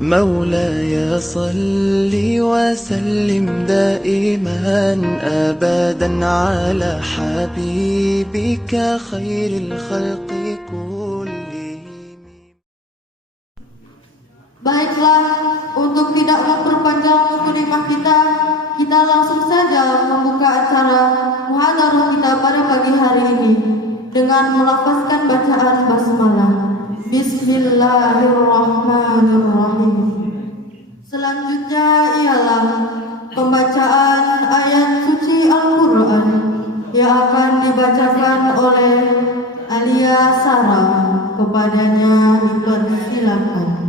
مولاي صل وسلم دائما أبدا على حبيبك خير الخلق كلهم. Baiklah, untuk tidak memperpanjang mukadimah kita langsung saja membuka acara muhadarah kita pada pagi hari ini dengan melafazkan bacaan basmalah. Bismillahirrahmanirrahim. Selanjutnya ialah pembacaan ayat suci Al-Quran yang akan dibacakan oleh Alia Sarah. Kepadanya dipersilakan.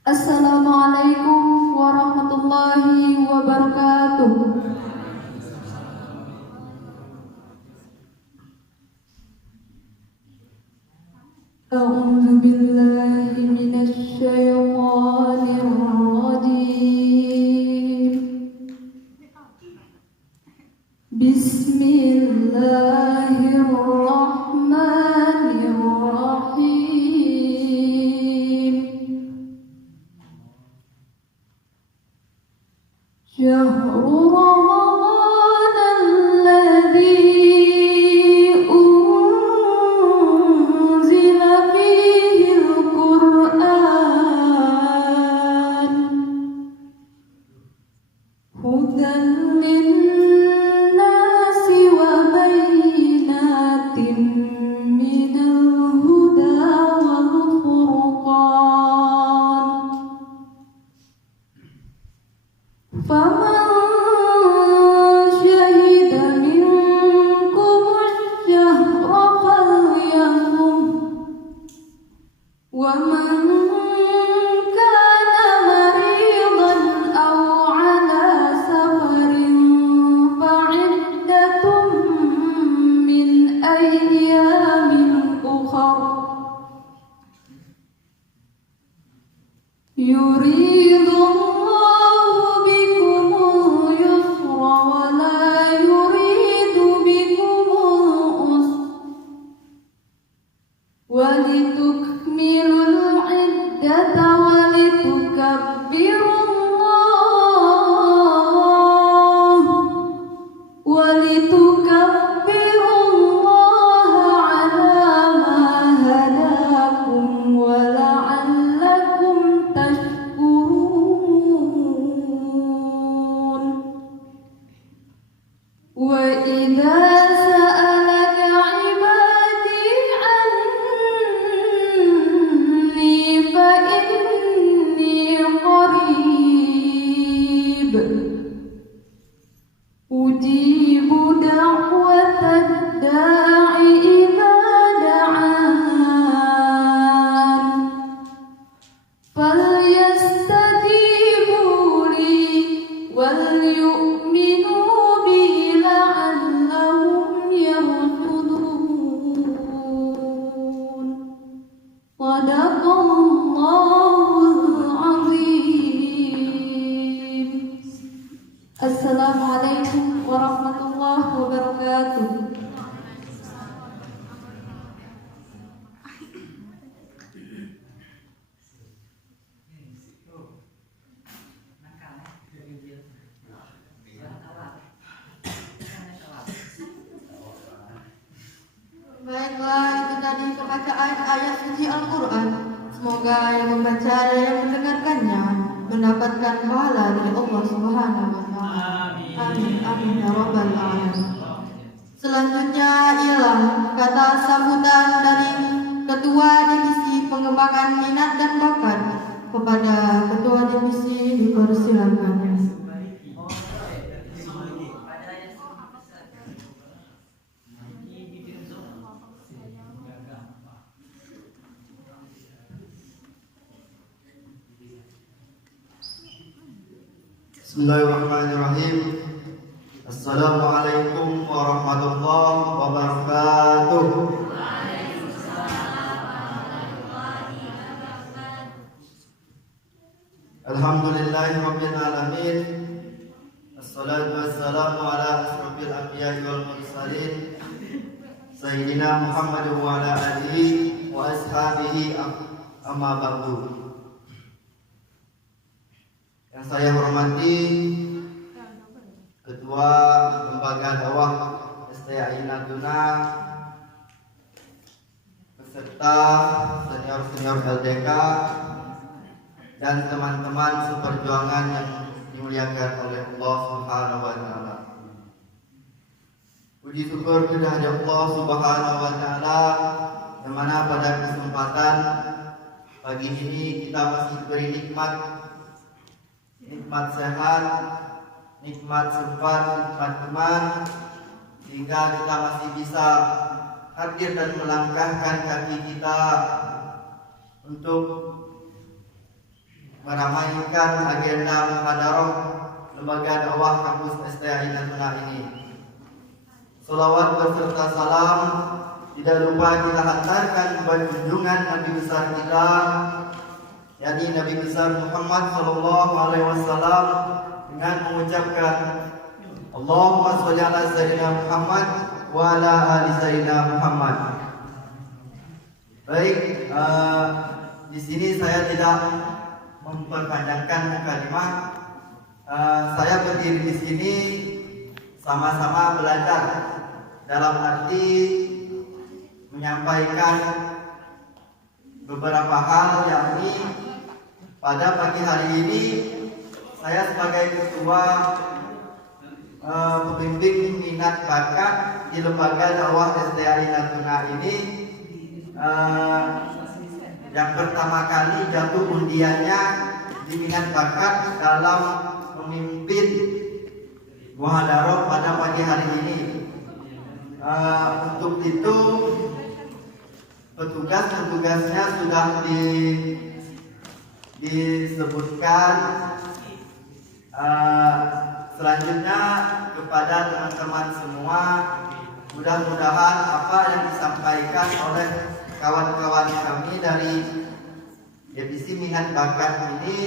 Assalamualaikum warahmatullahi wabarakatuh. A'udzu billahi minasy syaithanir rajim. Bismillahirrahmanirrahim. Syahrul Ramadan alladzi unzila fihi al-Qur'an hudan lin-nasi wa bayyinatin minal huda wal furqan. فمن شهد منكم الشهر فليصم ومن كان مريضا أو على سفر فعدة من أيام أخر يريد ولتكملوا العدة ولتكبروا الله على ما هداكم ولعلكم تشكرون. وإذا أجيب دعوة الداع إذا دعان فليستجيبوا لي وليؤمنوا بي لعلهم يرشدون. صدق الله العظيم. Assalamualaikum warahmatullahi wabarakatuh. Baiklah, itu tadi pembacaan ayat suci Al-Quran. Semoga yang membaca dan yang mendengarkannya mendapatkan pahala dari Allah Subhanahu wa Ta'ala. Amin amin ya rabbal alamin. Selanjutnya ialah kata sambutan dari Ketua Divisi Pengembangan Minat dan Bakat kepada Ketua Divisi dipersilakan. Bismillahirrahmanirrahim. Assalamualaikum warahmatullahi wabarakatuh. Alhamdulillahirabbil alamin. Assalatu wassalamu ala asyrofil anbiya'i wal mursalin Sayyidina Muhammad wa ala alihi wa ashabihi amma ba'du. Yang saya hormati Ketua Lembaga Dakwah STAI Natuna beserta senior-senior LDK dan teman-teman seperjuangan yang dimuliakan oleh Allah Subhanahu wa taala. Puji syukur kehadirat Allah Subhanahu wa taala yang mana pada kesempatan pagi ini kita masih diberi nikmat sehat, nikmat sempat, nikmat teman, sehingga kita masih bisa hadir dan melangkahkan kaki kita untuk meramaikan agenda muhadarah Lembaga Dakwah Kampus STAI Natuna ini. Salawat berserta salam tidak lupa kita hantarkan buat junjungan Nabi besar kita, yakni Nabi besar Muhammad sallallahu alaihi wasallam, dengan mengucapkan Allahumma sholli ala sayyidina Muhammad wa ala ali sayyidina Muhammad. Baik, di sini saya tidak memperpanjangkan kalimat. Saya berdiri di sini sama-sama belajar dalam arti menyampaikan beberapa hal, yakni pada pagi hari ini saya sebagai ketua pembimbing minat bakat di Lembaga Dakwah STAI Natuna ini yang pertama kali jatuh undiannya di minat bakat dalam memimpin muhadarah pada pagi hari ini. Untuk itu petugas-petugasnya sudah disebutkan. Selanjutnya kepada teman-teman semua, mudah-mudahan apa yang disampaikan oleh kawan-kawan kami dari divisi minat bakat ini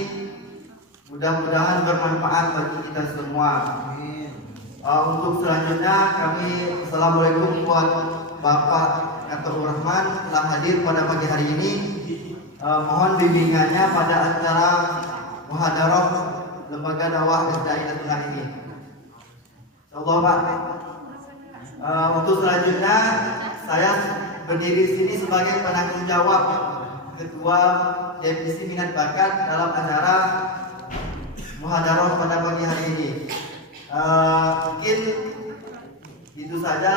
mudah-mudahan bermanfaat bagi kita semua. Untuk selanjutnya kami assalamualaikum buat Bapak Atur Rahman telah hadir pada pagi hari ini. Mohon bimbingannya pada acara muhadarah Lembaga Dakwah STAI Natuna ini. Insyaallah Pak. Untuk selanjutnya saya berdiri di sini sebagai penanggung jawab Ketua Divisi Minat Bakat dalam acara muhadarah pada pagi hari ini. Mungkin itu saja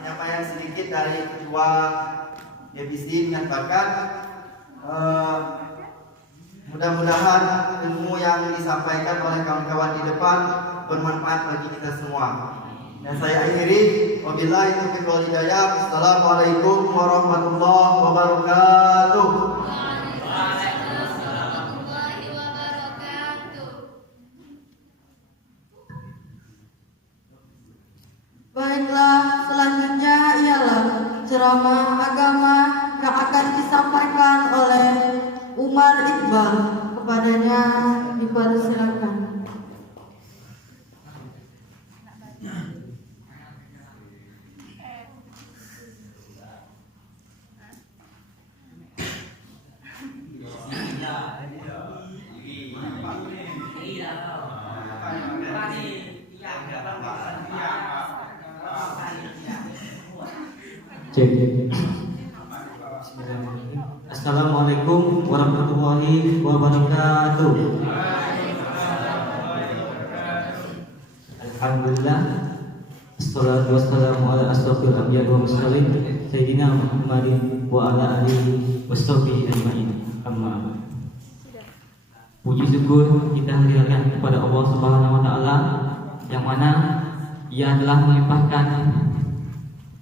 penyampaian sedikit dari Ketua Divisi Minat Bakat. Mudah-mudahan ilmu yang disampaikan oleh kawan-kawan di depan bermanfaat bagi kita semua. Dan saya akhiri, wabillahi taufiq wal hidayah. Assalamualaikum warahmatullahi wabarakatuh. Baiklah, selanjutnya ialah ceramah agama yang akan disampaikan oleh Umar Iqbal. Kepadanya dipersilakan. Assalamualaikum warahmatullahi wabarakatuh. Alhamdulillah, assalatu wassalamu ala asrofil anbiya wa mursalin Sayyidina Muhammadin wa ala alihi washabihi ajma'in. Amma puji syukur kita hadirkan kepada Allah Subhanahu wa taala yang mana Ia telah melimpahkan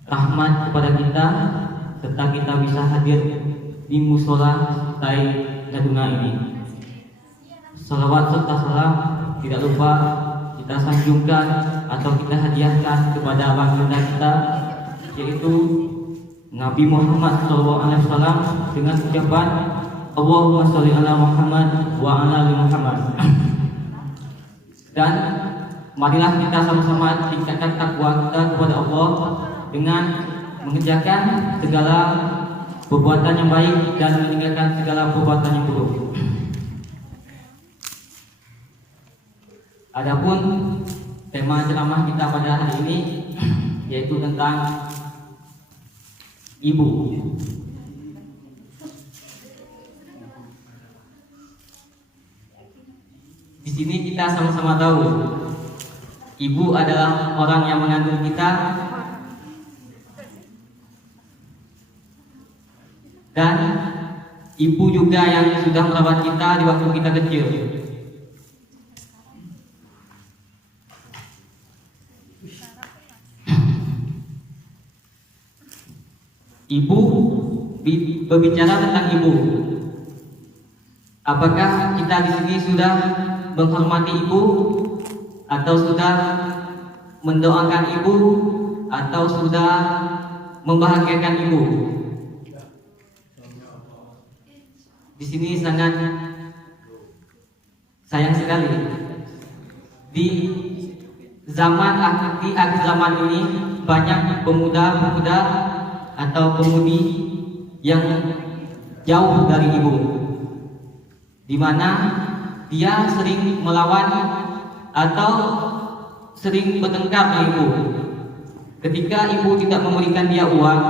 rahmat kepada kita serta kita bisa hadir di musola Tai Laduna ini. Salawat serta salam tidak lupa kita sanjungkan atau kita hadiahkan kepada baginda kita, yaitu Nabi Muhammad SAW dengan ucapan Allahumma sholli ala Muhammad wa ala ali Muhammad. Dan marilah kita sama-sama tingkatkan takwa kita kepada Allah dengan mengerjakan segala perbuatan yang baik dan meninggalkan segala perbuatan yang buruk. Adapun tema ceramah kita pada hari ini yaitu tentang ibu. Di sini kita sama-sama tahu ibu adalah orang yang mengandung kita dan ibu juga yang sudah merawat kita di waktu kita kecil. Ibu, berbicara tentang ibu, apakah kita di sini sudah menghormati ibu, atau sudah mendoakan ibu, atau sudah membahagiakan ibu? Di sini sangat sayang sekali di akhir zaman ini banyak pemuda-pemuda atau pemudi yang jauh dari ibu, di mana dia sering melawan atau sering bertengkar dengan ibu. Ketika ibu tidak memberikan dia uang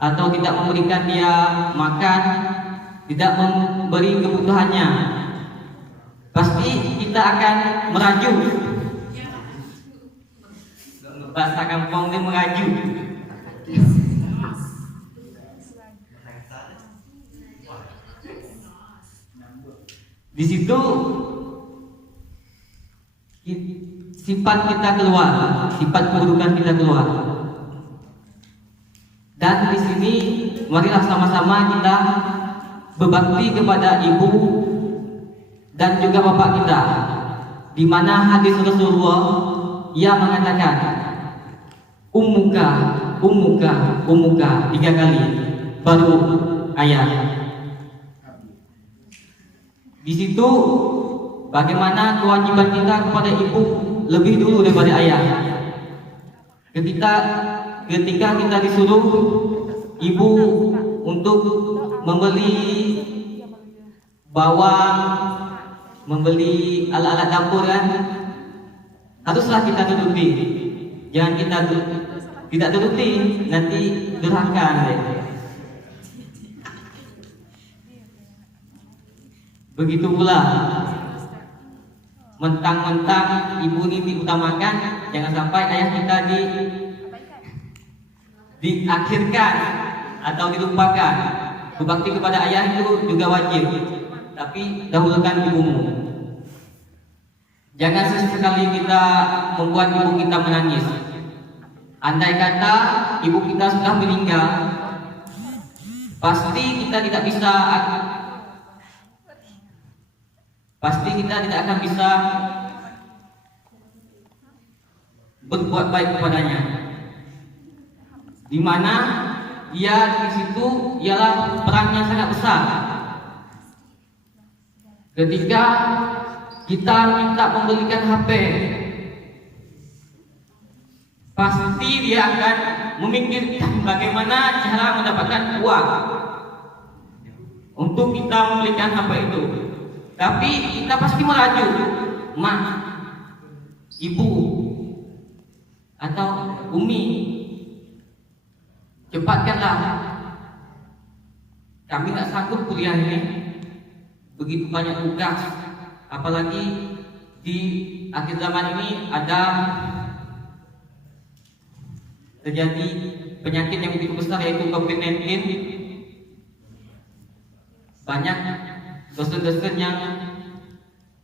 atau tidak memberikan dia makan, tidak memberi kebutuhannya, pasti kita akan merajuk. Bahasa kampung ini merajuk. Di situ sifat kita keluar, sifat keburukan kita keluar. Dan di sini marilah sama-sama kita berbakti kepada ibu dan juga bapak kita, di mana hadis Rasulullah yang mengatakan ummuka, ummuka, ummuka 3 kali baru ayah. Di situ bagaimana kewajiban kita kepada ibu lebih dulu daripada ayah. Ketika kita disuruh ibu untuk membeli bawang, membeli alat-alat dapur kan, haruslah kita turuti. Jangan kita tidak turuti, nanti durhaka. Begitu pula mentang-mentang ibu ini diutamakan, jangan sampai ayah kita diakhirkan atau dilupakan. Berbakti kepada ayah itu juga wajib, tapi dahulukan ibumu. Jangan sesekali kita membuat ibu kita menangis. Andai kata ibu kita sudah meninggal, pasti kita tidak akan bisa berbuat baik kepadanya. Di mana dia di situ ialah perannya sangat besar. Ketika kita minta membelikan HP, pasti dia akan memikirkan bagaimana cara mendapatkan uang untuk kita membelikan HP itu. Tapi kita pasti merajuk, mak, ibu, atau umi, cepatkanlah, kami tak sanggup kuliah ini, begitu banyak tugas, apalagi di akhir zaman ini ada terjadi penyakit yang begitu besar yaitu COVID-19. Banyak dosen-dosen yang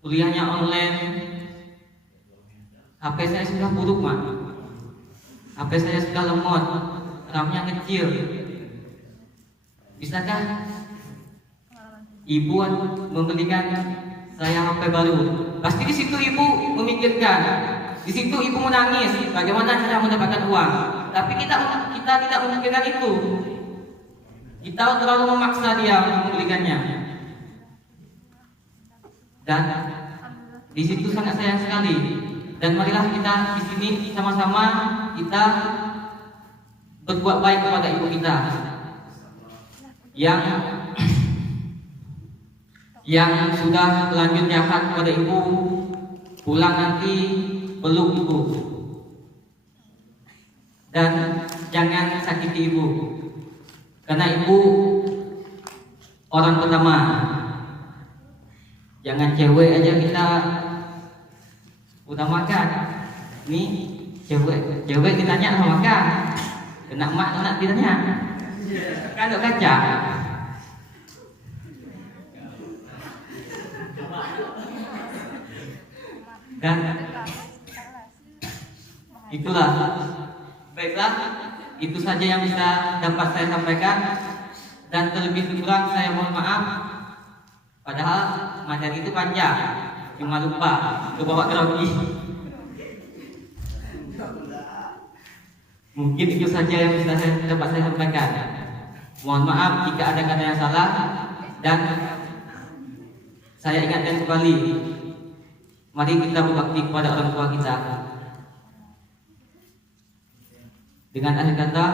kuliahnya online. HP saya sudah buruk, Mak. HP saya sudah lemot, RAM-nya kecil. Bisakah ibu membelikan saya HP baru? Pasti di situ ibu memikirkan, di situ ibu menangis, bagaimana cara mendapatkan uang. Tapi kita tidak memikirkan itu. Kita terlalu memaksa dia untuk membelikannya. Dan di situ sangat sayang sekali. Dan marilah kita di sini sama-sama kita berbuat baik kepada ibu kita yang sudah terlanjur jahat kepada ibu. Pulang nanti peluk ibu dan jangan sakiti ibu, karena ibu orang pertama. Jangan cewek aja kita utamakan. Nih cewek ditanya sama makan, kena mak nak ditanya kan ada kaca. Dan itulah, baiklah, itu saja yang bisa dapat saya sampaikan, dan terlebih kurang saya mohon maaf. Padahal materi itu panjang, cuma lupa bawa grogi. Mungkin itu saja yang bisa dapat saya sampaikan. Mohon maaf jika ada kata yang salah, dan saya ingatkan kembali, mari kita berbakti kepada orang tua kita. Dengan akhir kata,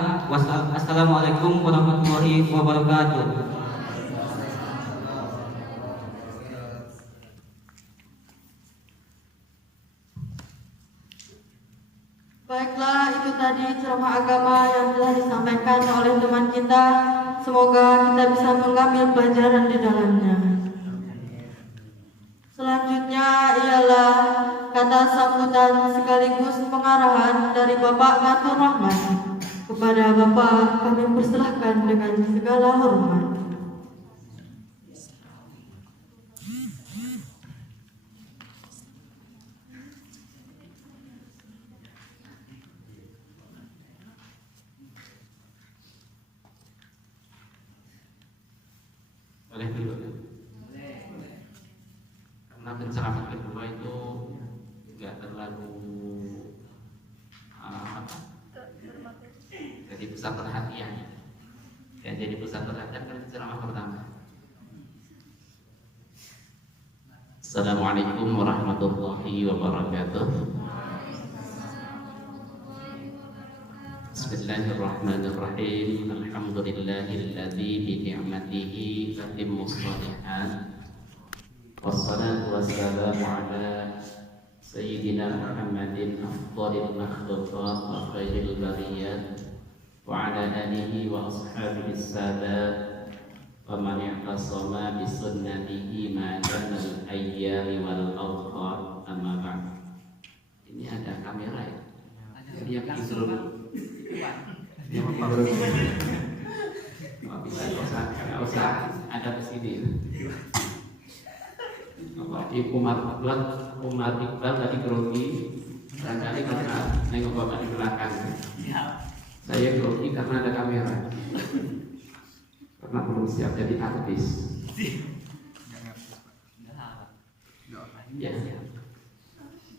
wassalamualaikum warahmatullahi wabarakatuh. Baiklah, itu tadi ceramah agama yang telah disampaikan oleh teman kita. Semoga kita bisa mengambil pelajaran di dalamnya. Selanjutnya ialah kata sambutan sekaligus pengarahan dari Bapak Ngatur Rahman. Kepada Bapak kami persilahkan dengan segala hormat. Boleh dulu. Karena pencerahan kedua itu tidak terlalu jadi pusat perhatian. Yang jadi pusat perhatian kan ceramah pertama. Assalamualaikum warahmatullahi wabarakatuh. Bismillahirrahmanirrahim. Alhamdulillahilladzi bi ni'matihi tatimmus shalihat. Wassalatu wassalamu ala sayyidina Muhammadin afdhalil makhluqat wa khairil bariyat wa ala alihi wa ashabihi sadat wa man i'tasama bi sunnatihi ma danal ayyami wal awqat. Amma ba'd. Ini ada kamera ya? Dia gitu yang nggak usah ada di sini. Umar Iqbal tadi grogi barangkali karena nengok bapak di belakang. Saya grogi karena ada kamera, karena belum siap jadi artis. Ya.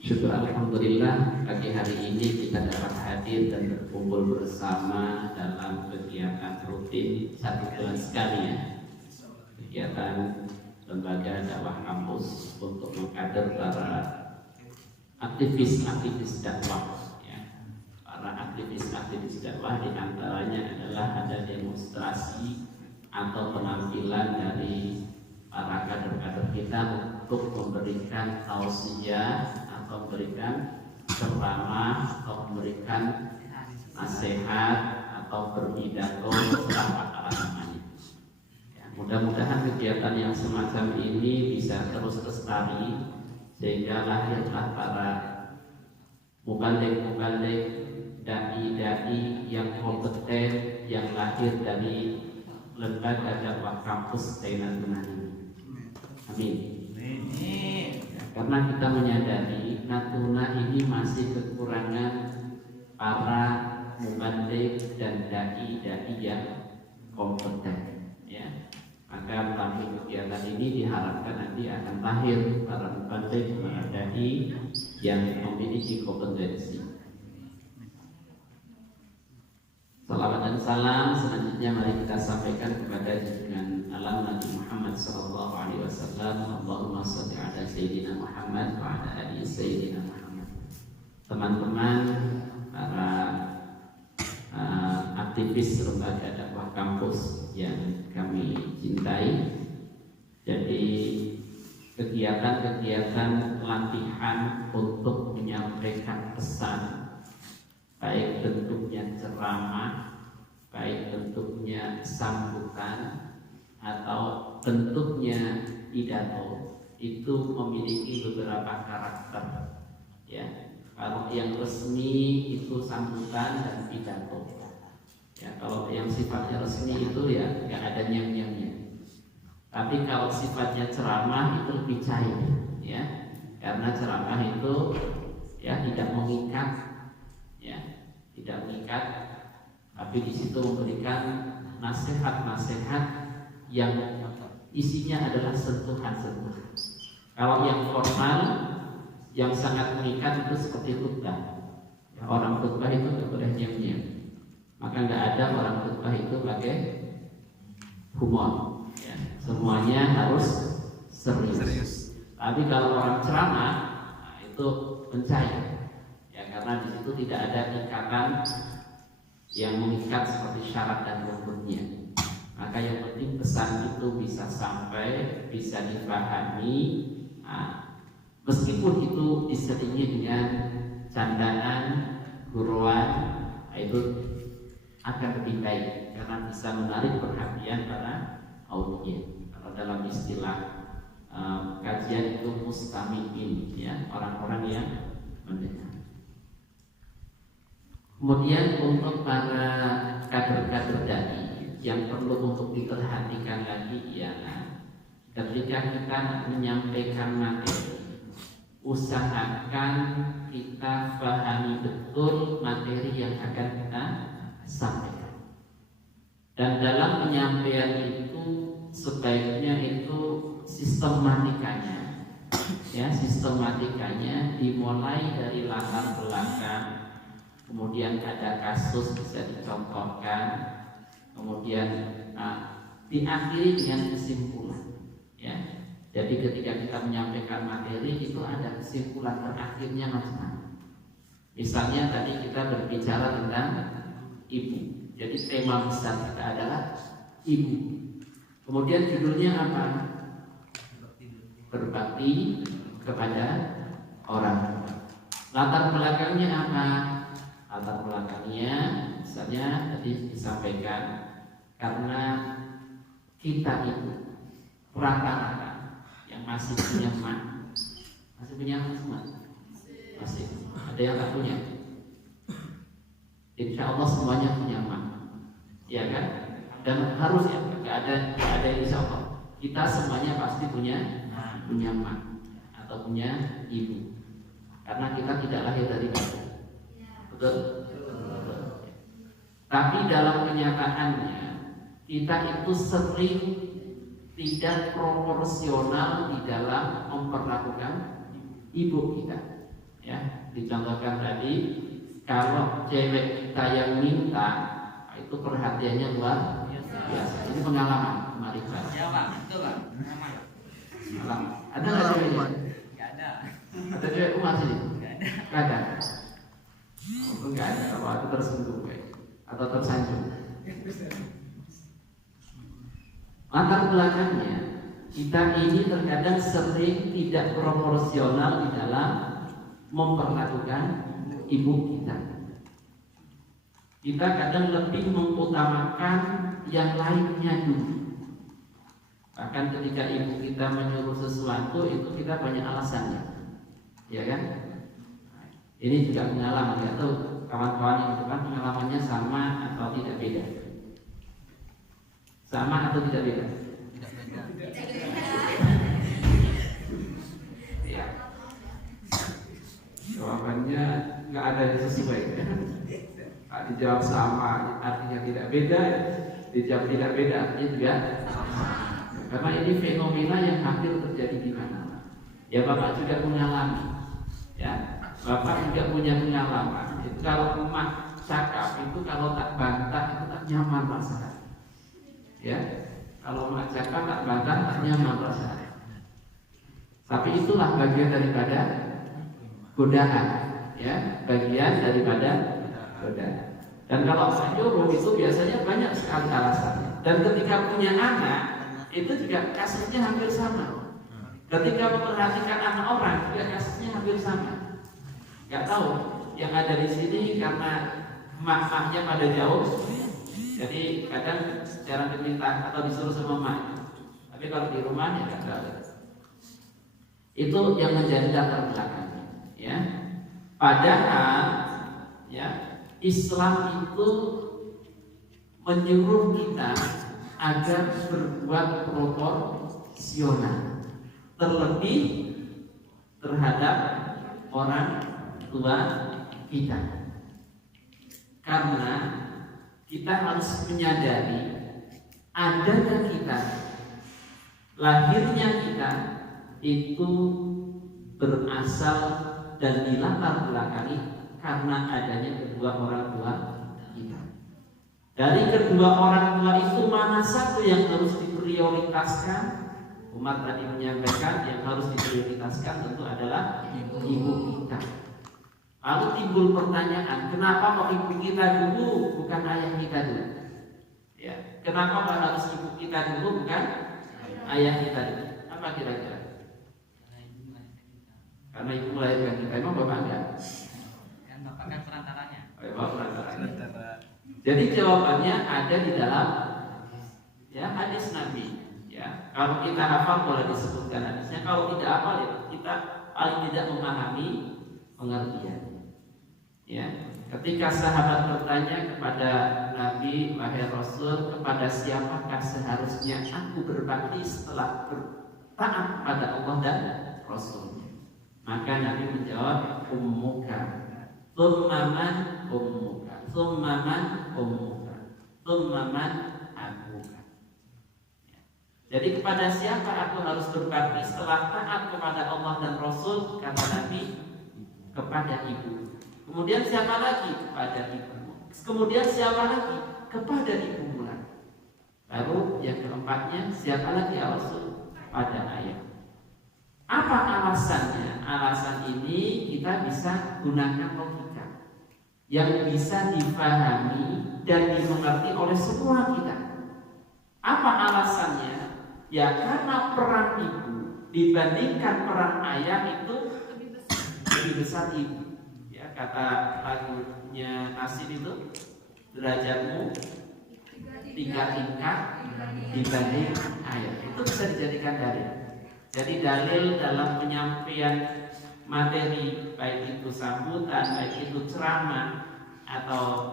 Syukur alhamdulillah pagi hari ini kita dapat hadir dan berkumpul bersama dalam kegiatan rutin 1 bulan sekali ya, kegiatan lembaga dakwah kampus untuk mengkader para aktivis dakwah ya. Para aktivis dakwah diantaranya adalah ada demonstrasi atau penampilan dari para kader-kader kita untuk memberikan tausiah atau memberikan ceramah atau memberikan nasihat atau berpidato apa namanya. Ya, mudah-mudahan kegiatan yang semacam ini bisa terus lestari sehingga lahirlah para mubalik, dai-dai yang kompeten yang lahir dari lembaga dakwah kampus Tainan ini. Amin. karena kita menyadari Natuna ini masih kekurangan para mubaligh dan dai-dai yang kompeten, ya. Maka melalui kegiatan ini diharapkan nanti akan lahir para mubaligh, para dai yang memiliki kompetensi. Salawat dan salam selanjutnya mari kita sampaikan kepada junjungan alam Nabi Muhammad sallallahu alaihi wasallam. Allahumma shalli ala sayyidina Muhammad wa ala ali sayyidina Muhammad. Teman-teman para aktivis lembaga dakwah kampus yang kami cintai, jadi kegiatan-kegiatan pelatihan untuk menyampaikan pesan, baik bentuknya ceramah, baik bentuknya sambutan, atau bentuknya pidato, itu memiliki beberapa karakter, ya. Kalau yang resmi itu sambutan dan pidato, ya. Kalau yang sifatnya resmi itu ya nggak ada nyam-nyamnya. Tapi kalau sifatnya ceramah itu lebih cair, ya, karena ceramah itu ya tidak mengikat, ya, tidak mengikat, tapi di situ memberikan nasihat-nasihat yang isinya adalah sentuhan-sentuhan. Kalau yang formal, yang sangat mengikat itu seperti khutbah. Ya, orang khutbah itu tidak boleh nyam-nyam. Maka nggak ada orang khutbah itu pakai humor. Ya, semuanya harus serius. Tapi kalau orang ceramah, nah, itu mencair. Ya, karena di situ tidak ada ikatan yang mengikat seperti syarat dan rukunnya. Maka yang penting pesan itu bisa sampai, bisa dipahami. Nah, meskipun itu diselingi dengan candaan, guruan, itu akan lebih baik karena bisa menarik perhatian para audien. Kalau dalam istilah kajian itu mustami'in, ya, orang-orang yang mendengar. Kemudian untuk para kader-kader dai yang perlu untuk diperhatikan lagi ialah ketika kita menyampaikan materi, usahakan kita pahami betul materi yang akan kita sampaikan. Dan dalam penyampaian itu sebaiknya itu sistematikanya, ya, sistematikanya dimulai dari latar belakang, kemudian ada kasus bisa dicontohkan, kemudian diakhiri dengan kesimpulan, ya. Jadi ketika kita menyampaikan materi itu ada kesimpulan terakhirnya macam-macam. Misalnya tadi kita berbicara tentang ibu, jadi tema besar kita adalah ibu. Kemudian judulnya apa? Berbakti kepada orang. Latar belakangnya apa? Latar belakangnya misalnya tadi disampaikan karena kita itu rata-rata yang masih punya emak, masih punya emak, masih ada yang tak punya. Insya Allah semuanya punya emak, ya kan? Dan harus ya, nggak ada insya Allah. Kita semuanya pasti punya emak atau punya ibu, karena kita tidak lahir dari bayi. Betul? Tapi dalam kenyataannya kita itu sering tidak proporsional di dalam memperlakukan ibu kita. Ya, dicontohkan tadi, kalau cewek kita yang minta, itu perhatiannya luar biasa. Ini pengalaman kemarin. Ya Pak, betul Pak. Pengalaman. Ada nggak ceweknya? Nggak ada. Ada cewek umat sini? Nggak ada. Nggak ada. Oh, nggak ada. Kalau aku tersinggung atau tersanjung. Latar belakangnya kita ini terkadang sering tidak proporsional di dalam memperlakukan ibu kita. Kita kadang lebih mengutamakan yang lainnya dulu. Bahkan ketika ibu kita menyuruh sesuatu itu kita banyak alasannya, ya kan? Ini juga pengalaman, nggak tahu kawan-kawan yang itu kan pengalamannya sama atau tidak beda? Sama atau tidak beda? Tidak beda. Ya. Jawabannya nggak ada yang sesuai. Dijawab sama artinya tidak beda, dijawab tidak beda artinya juga sama. Karena ini fenomena yang hampir terjadi di mana. Ya Bapak juga mengalami, ya Bapak juga punya pengalaman. Itu kalau rumah cakap itu kalau tak bantah itu tak nyaman rasanya. Ya, kalau rumah cakap tak bantah tak nyaman rasanya. Tapi itulah bagian daripada godaan, ya bagian daripada godaan. Dan kalau menyuruh itu biasanya banyak sekali alasannya. Dan ketika punya anak itu juga kasusnya hampir sama. Ketika memperhatikan anak orang juga kasusnya hampir sama. Gak tahu yang ada di sini karena mak-maknya pada jauh, jadi kadang jarang diminta atau disuruh sama mak. Tapi kalau di rumahnya gak tahu. Itu yang menjadi latar belakangnya, ya. Padahal, ya Islam itu menyuruh kita agar berbuat proporsional, terlebih terhadap orang tua kita. Karena kita harus menyadari adanya kita, lahirnya kita itu berasal dan dilatar belakangi karena adanya kedua orang tua kita. Dari kedua orang tua itu mana satu yang harus diprioritaskan? Umar tadi menyampaikan yang harus diprioritaskan tentu adalah ibu kita. Lalu timbul pertanyaan, kenapa kok ibu kita dulu bukan ayah kita dulu? Ya, kenapa harus ibu kita dulu bukan ayah kita dulu? Apa kira-kira? Karena ibu melahirkan kita, emang bapak enggak? Kan bapak kan perantaranya. Oh, bapak perantaranya. Jadi jawabannya ada di dalam ya hadis Nabi. Ya, kalau kita hafal boleh disebutkan hadisnya. Kalau tidak hafal ya kita paling tidak memahami pengertian. Ya, ketika sahabat bertanya kepada Nabi, wahai Rasul, kepada siapakah seharusnya aku berbakti setelah taat pada Allah dan Rasulnya? Maka Nabi menjawab, ummuka, tsumma man ummuka, tsumma man ummuka, tsumma man abuka. Jadi kepada siapa aku harus berbakti setelah taat kepada Allah dan Rasul? Kata Nabi, kepada ibu. Kemudian siapa lagi? Kepada ibu. Kemudian siapa lagi? Kepada ibumu lagi. Lalu yang keempatnya, siapa lagi ya Rasul? Pada ayah. Apa alasannya? Alasan ini kita bisa gunakan logika yang bisa dipahami dan dimengerti oleh semua kita. Apa alasannya? Ya karena peran ibu dibandingkan peran ayah itu lebih besar ibu. Ya kata lagunya Nasib itu, derajatmu 3 tingkat dibanding ayah. Itu bisa dijadikan dalil. Jadi dalil dalam penyampaian materi, baik itu sambutan, baik itu ceramah atau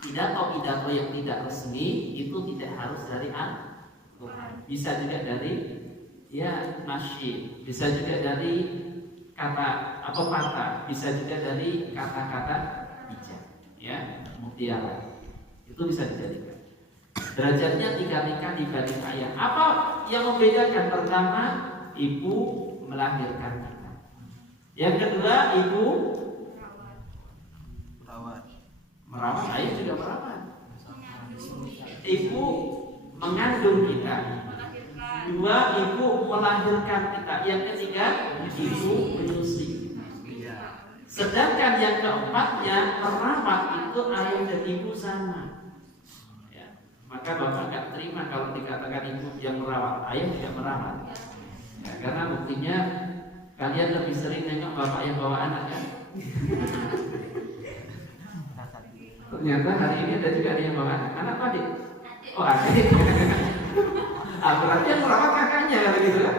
pidato-pidato yang tidak resmi, itu tidak harus dari Al-Quran. Bisa juga dari ya nasyid, bisa juga dari kata pepatah, bisa juga dari kata-kata bijak, ya mutiara. Itu bisa dijadikan. Derajatnya 3 tingkat dibanding ayah. Apa yang membedakan? Pertama, ibu melahirkan kita. Yang kedua, ibu merawat. Ayah juga merawat. Ibu mengandung kita. Dua, ibu melahirkan kita. Yang ketiga, ibu menyusui. Sedangkan yang keempatnya, merawat itu ayah dan ibu sama. Ya. Maka bapak gak terima kalau dikatakan ibu yang merawat, ayah tidak merawat. Ya, karena buktinya kalian lebih sering nengok bapak yang bawa anak kan? Ternyata hari ini ada juga yang bawa anak. Anak apa adik? Oh adik. Berarti yang merawat kakaknya kalau gitu kan?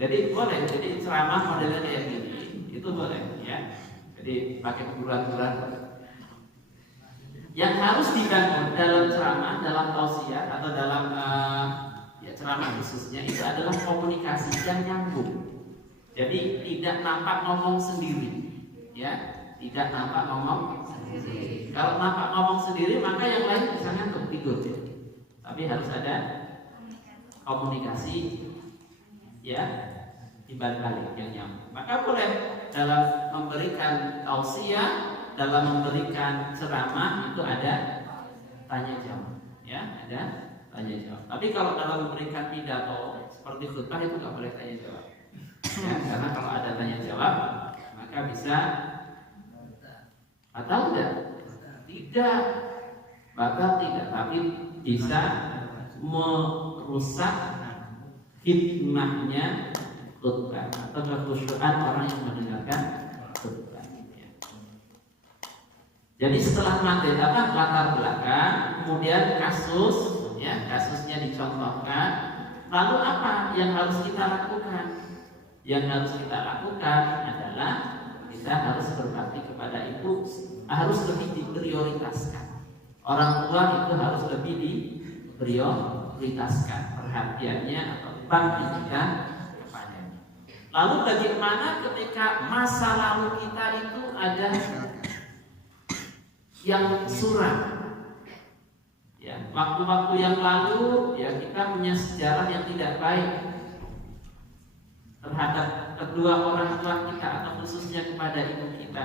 Jadi boleh, jadi ceramah modelnya kayak gini, itu boleh ya. Jadi pakai bulan-bulan. Yang harus dibangun dalam ceramah, dalam tausiah atau dalam ceramah khususnya itu adalah komunikasi yang nyambung. Jadi tidak nampak ngomong sendiri, ya, tidak nampak ngomong sendiri. Kalau nampak ngomong sendiri maka yang lain bisa ngantuk tidur, ya. Tapi harus ada komunikasi, ya, timbal-balik yang nyambung. Maka boleh dalam memberikan tausiah, dalam memberikan ceramah itu ada tanya jawab, ya, ada tanya jawab. Tapi kalau dalam memberikan pidato seperti khutbah itu nggak boleh tanya jawab, ya, karena kalau ada tanya jawab maka bisa atau tidak, bakal tidak, tapi bisa merusak hikmahnya khutbah atau kekhusyuan orang yang mendengarkan khutbah. Jadi setelah latar belakang, kemudian kasus, ya, kasusnya dicontohkan. Lalu apa yang harus kita lakukan? Yang harus kita lakukan adalah kita harus berbakti kepada ibu, harus lebih diprioritaskan. Orang tua itu harus lebih diprioritaskan perhatiannya atau bakti kita kepadanya. Lalu bagaimana ketika masa lalu kita itu ada yang suram, ya, waktu-waktu yang lalu, ya, kita punya sejarah yang tidak baik terhadap kedua orang tua kita atau khususnya kepada ibu kita.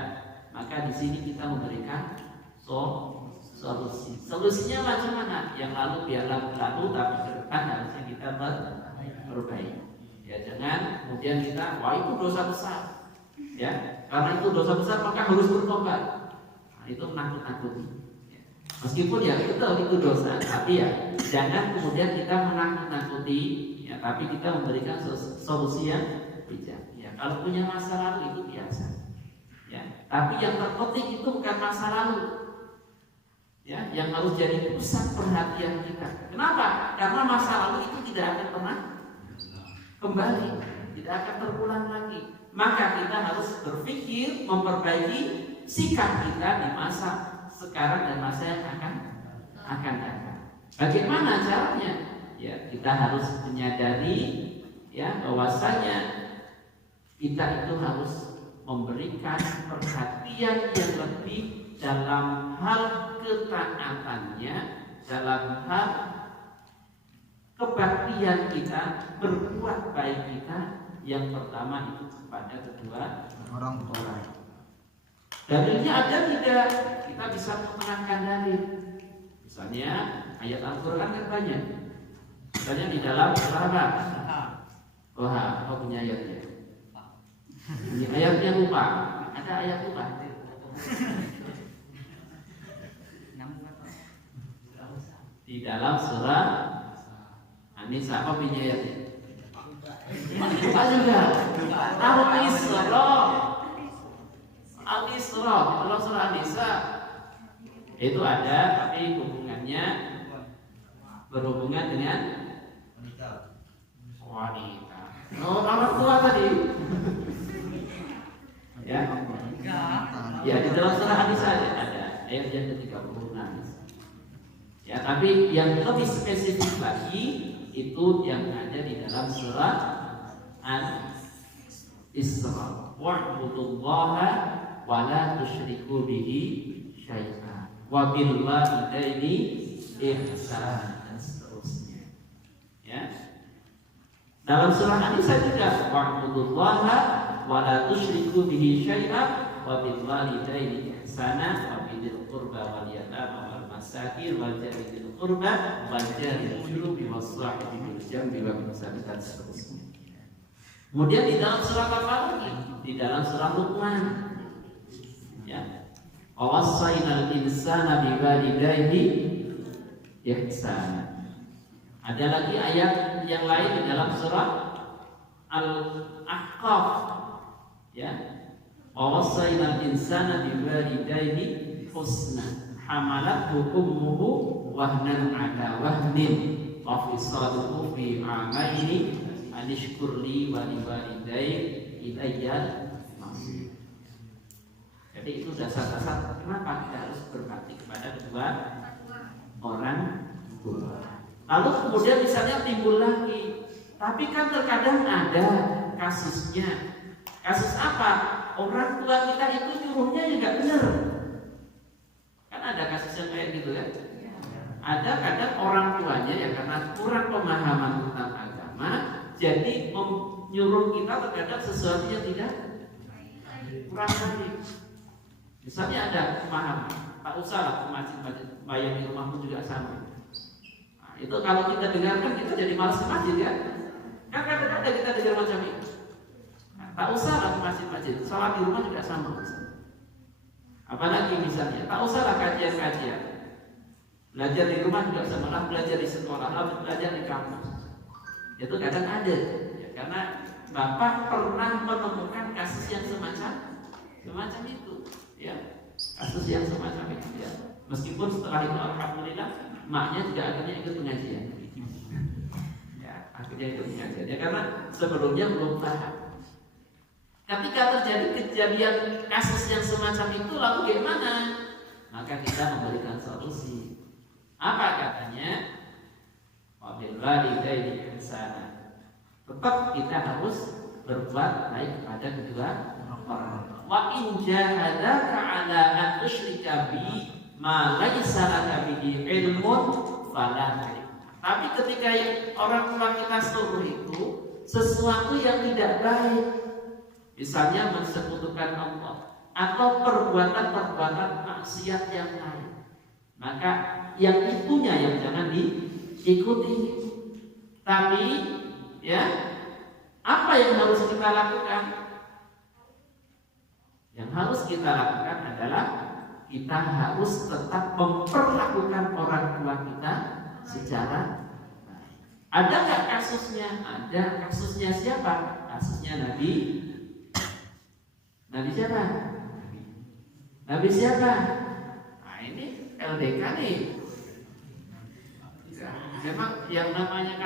Maka di sini kita memberikan solusi. Solusinya macam mana? Yang lalu biarlah berlalu, tapi ke depan harusnya kita perbaiki. Ya, jangan kemudian kita, wah itu dosa besar, ya, karena itu dosa besar maka harus bertobat. Itu menakut-nakuti, ya. Meskipun ya betul itu dosa, tapi ya jangan kemudian kita menakut-nakuti, ya, tapi kita memberikan solusi yang bijak. Ya, kalau punya masa lalu itu biasa, ya, tapi yang terpenting itu bukan masa lalu, ya, yang harus jadi pusat perhatian kita. Kenapa? Karena masa lalu itu tidak akan pernah kembali, tidak akan terulang lagi. Maka kita harus berpikir memperbaiki sikap kita di masa sekarang dan masa yang akan datang. Bagaimana caranya? Ya, kita harus menyadari, ya, bahwasanya kita itu harus memberikan perhatian yang lebih dalam hal ketaatannya, dalam hal kebaktian kita, berbuat baik kita. Yang pertama itu kepada kedua orang tua. Dalilnya ada tidak? Kita bisa menerangkan dalil. Misalnya ayat Al-Quran kan banyak. Misalnya di dalam surah apa? Wah, kau punya ayatnya. Ini ayatnya lupa. Ada ayat lupa. Di dalam surah An-Nisa, kau punya ayatnya? Lupa juga. Al-Isra, dalam surah An-Nisa itu ada, tapi hubungannya berhubungan dengan wanita. Oh, orang tua tadi. Ya. Ya, di dalam surah An-Nisa ada ayat yang ke-36. Ya, tapi yang lebih spesifik lagi itu yang ada di dalam surah An-Isra. Wa'budullaha wa la tusyriku bihi syai'an wa bil walidaini ihsanan, dan seterusnya. Ya. Dalam surah An-Nisa juga wa'budullaha wa la tusyriku bihi syai'an wa bil walidaini ihsanan wa bil qurba wal yatama wal masakin wal jari bil qurba wal jari junubi was sahibi bil jambi wa bil sabil, dan seterusnya. Kemudian di dalam surah apa lagi? Di dalam surah Luqman, ya, wawasainal insana biwalidayhi ihsana. Ada lagi ayat yang lain di dalam surah Al-Ahqaf, ya, wawasainal insana biwalidayhi husna hamalathu ummuhu wahnan ala wahnin wa fisaluhu fi amaini anishkurli wa liwalidayya ilayyal masir. Jadi itu dasar-dasar kenapa kita harus berbakti kepada kedua orang tua. Lalu kemudian misalnya timbul lagi, tapi kan terkadang ada kasusnya Kasus apa? Orang tua kita itu nyuruhnya ya nggak benar. Kan ada kasus yang kayak gitu kan? Ada kadang orang tuanya ya karena kurang pemahaman tentang agama, jadi menyuruh kita terhadap sesuatu yang tidak kurang baik. Misalnya ada pemahaman, tak usahlah ke masjid, bayar di rumahmu juga sama. Nah, itu kalau kita dengarkan kita jadi malas ke masjid kan? Kan kadang-kadang kita dengar macam itu. Nah, tak usahlah ke masjid, sholat di rumah juga sama. Apalagi misalnya, tak usahlah kajian-kajian, belajar di rumah juga sama lah, belajar di sekolah, belajar di kampus. Itu kadang ada, ya, karena Bapak pernah menemukan kasus yang semacam itu, ya, kasus yang semacam itu, ya. Meskipun setelah itu alhamdulillah, maknya juga akhirnya ikut pengajian, ya, akhirnya ikut pengajian, ya, karena sebelumnya belum paham. Ketika terjadi kejadian kasus yang semacam itu, lalu bagaimana? Maka kita memberikan solusi. Apa katanya? Wabil walidaini ihsana. Tetap kita harus berbuat baik kepada kedua orang tua. Wa in jahadaka 'ala an tusyrika bi ma laysa laka bihi ilmun fala tuti'. Tapi ketika orang tua kita suruh itu sesuatu yang tidak baik, misalnya mensekutukan Allah atau perbuatan-perbuatan maksiat yang lain, maka yang itunya yang jangan diikuti. Tapi ya, apa yang harus kita lakukan? Yang harus kita lakukan adalah kita harus tetap memperlakukan orang tua kita secara baik. Ada nggak kasusnya? Ada. Kasusnya siapa? Kasusnya Nabi siapa? Nabi siapa? Nah, ini LDK nih. Memang yang namanya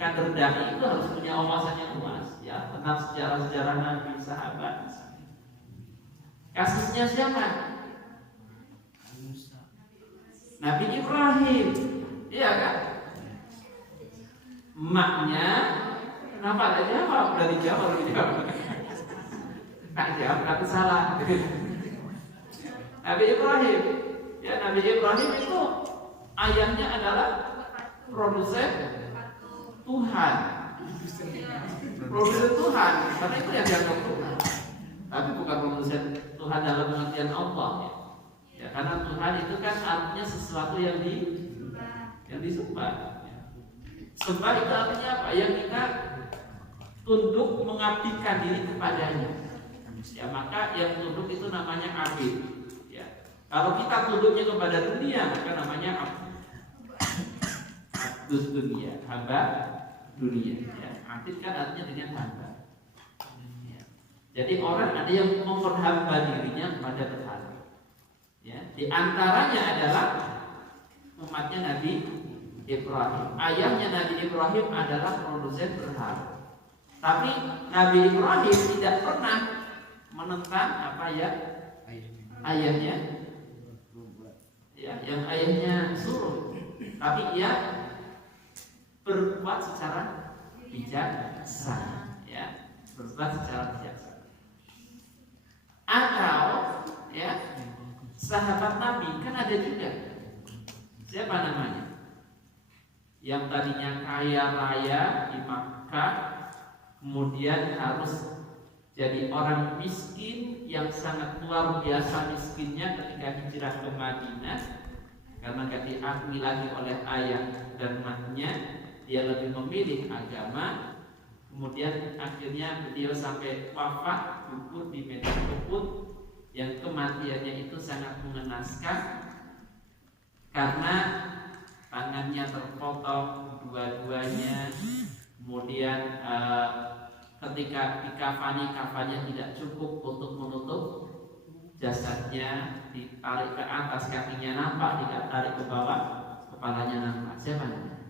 kader dai itu harus punya wawasan yang luas, ya, tentang sejarah-sejarah Nabi, sahabat. Kasusnya siapa? Nabi Ibrahim, iya kan? Emaknya kenapa tak jawab? Udah dijawab, tak jawab, kata salah. Nabi Ibrahim, ya, Nabi Ibrahim itu ayahnya adalah produsen Tuhan, karena itu yang dianggap Tuhan. Tapi bukan produsen Tuhan dalam pengertian Allah, ya, karena Tuhan itu kan artinya sesuatu yang disembah. Sembah itu artinya apa? Yang kita tunduk mengabdikan diri kepadanya. Ya, maka yang tunduk itu namanya abid. Ya. Kalau kita tunduknya kepada dunia, maka namanya abdus dunia, hamba dunia. Ya. Abid kan artinya dengan hamba. Ya. Jadi orang ada yang memperhamba dirinya kepada berhala. Ya. Di antaranya adalah umatnya Nabi Ibrahim. Ayahnya Nabi Ibrahim adalah produsen berhala. Tapi Nabi Ibrahim tidak pernah menentang apa ya ayahnya, ya, yang ayahnya suruh, tapi ia berbuat secara bijaksana, ya, berbuat secara bijaksana. Atau ya, sahabat Nabi kan ada juga, siapa namanya, yang tadinya kaya raya di Makkah, kemudian harus jadi orang miskin yang sangat luar biasa miskinnya ketika hijrah ke Madinah, karena gak diakui lagi oleh ayah dan emaknya, dia lebih memilih agama. Kemudian akhirnya beliau sampai wafat gugur di medan Uhud, yang kematiannya itu sangat mengenaskan karena tangannya terpotong dua-duanya. Kemudian ketika dikafani, kafannya tidak cukup untuk menutup jasadnya, ditarik ke atas, kakinya nampak, ditarik ke bawah, kepalanya nampak. Siapa namanya?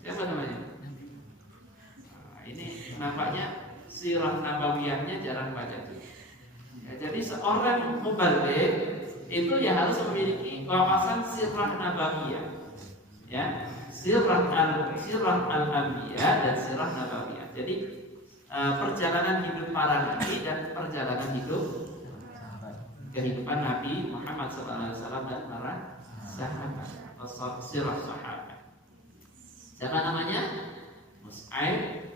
Siapa namanya? Nah, ini nampaknya sirah nabawiyahnya jarang baca. Ya, jadi seorang mubalik itu ya harus memiliki wawasan sirah nabawiyah. Ya, sirah al-anbiya dan sirah nabawiyah. Jadi perjalanan hidup para nabi dan perjalanan hidup kehidupan Nabi Muhammad SAW dan para sahabat, sirah sahabat. Siapa namanya? Mus'ab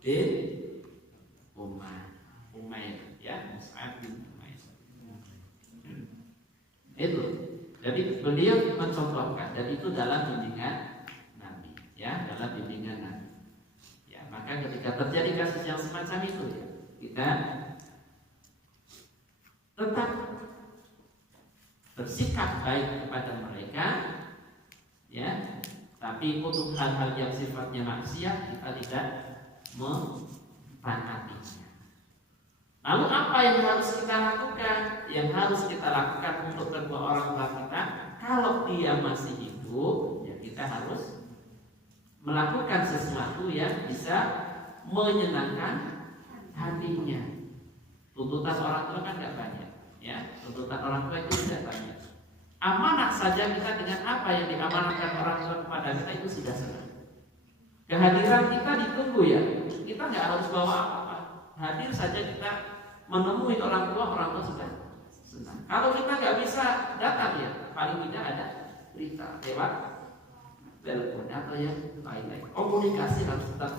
bin Umair, ya, Mus'ab bin Umair. Itu. Jadi beliau mencontohkan, dan itu dalam bimbingan Nabi, ya, dalam bimbingan Nabi. Ya, maka ketika terjadi kasus yang semacam itu, ya, kita tetap bersikap baik kepada mereka, ya. Tapi untuk hal-hal yang sifatnya maksiat kita tidak mentaatinya. Lalu apa yang harus kita lakukan? Yang harus kita lakukan untuk kedua orang tua kita, kalau dia masih hidup, ya kita harus melakukan sesuatu yang bisa menyenangkan hatinya. Tuntutan orang tua kan tidak banyak, ya. Tuntutan orang tua itu tidak banyak. Amanat saja kita dengan apa yang diamanatkan orang tua kepada kita itu sudah senang. Kehadiran kita ditunggu, ya. Kita nggak harus bawa apa-apa. Hadir saja kita menemui orang tua sudah senang. Kalau kita nggak bisa datang, ya paling tidak ada berita lewat telepon atau yang lain-lain. Komunikasi harus tetap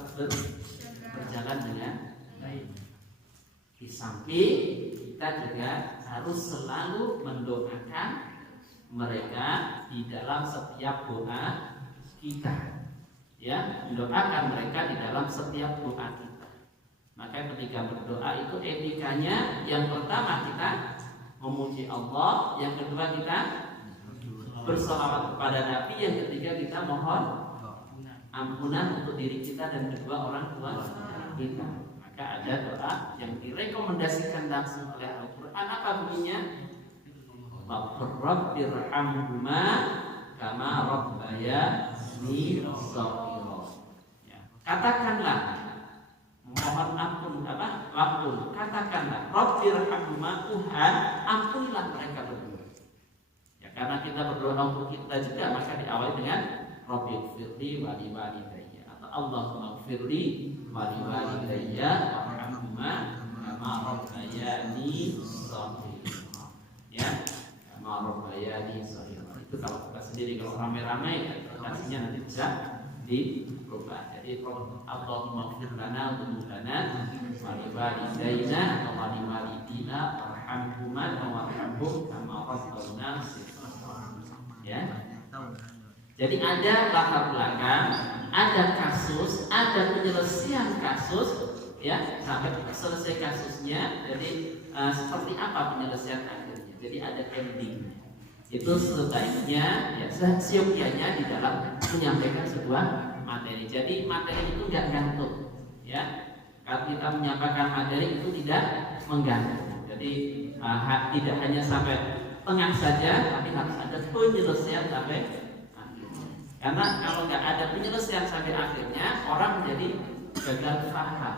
berjalan dengan baik. Di samping kita juga harus selalu mendoakan mereka di dalam setiap doa kita, ya, mendoakan mereka di dalam setiap doa kita. Maka ketika berdoa itu etikanya, yang pertama kita memuji Allah, yang kedua kita berselawat kepada Nabi, yang ketiga kita mohon ampunan untuk diri kita dan kedua orang tua kita. Maka ada doa yang direkomendasikan langsung oleh Al-Quran, apa bunyinya? Rabbirhamhuma kama rabbayani shaghira. Ya. Katakanlah, mohon ampun katakanlah, Rabbirhamhuma, Tuhan ampunilah mereka berdua. Ya, karena kita berdoa untuk kita juga, maka diawali dengan Rabbighfirli wa liwalidayya, atau Allahumma ighfirli wa liwalidayya warhamhuma kama rabbayani shaghira. Ya. Marbayani sahihah. Itu kalau kita sendiri, kalau ramai-ramai kasihnya nanti bisa dirubah. Jadi Allahumma ighfir lana dzunubana wa li walidayna wa li walidina warhamhuma warhamhum kama rabbayana shaghira. Ya. Jadi ada latar belakang, ada kasus, ada penyelesaian kasus, ya, sampai selesai kasusnya. Jadi seperti apa penyelesaian akhirnya? Jadi ada endingnya. Itu sebaiknya, ya, seyogyanya di dalam menyampaikan sebuah materi. Jadi materi itu tidak gantung, ya. Kalau kita menyampaikan materi itu tidak menggantung. Jadi tidak hanya sampai tengah saja, tapi harus ada penyelesaian sampai akhirnya. Karena kalau nggak ada penyelesaian sampai akhirnya, orang menjadi gagal paham,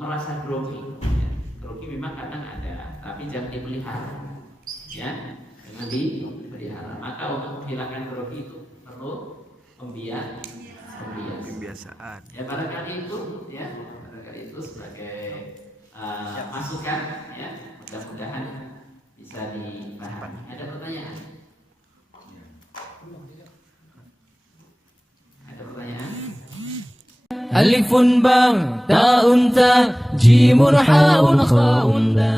merasa grogi. Grogi memang kadang ada, tapi jangan dipelihara, ya, jangan dipelihara. Maka untuk menghilangkan grogi itu perlu pembiasaan. Ya, barangkali itu, ya, barangkali itu sebagai masukan, ya, mudah-mudahan bisa dipahami. Ada pertanyaan? Ada pertanyaan? Alifun bang, ta'un ta, jimun ha'un kha'un da,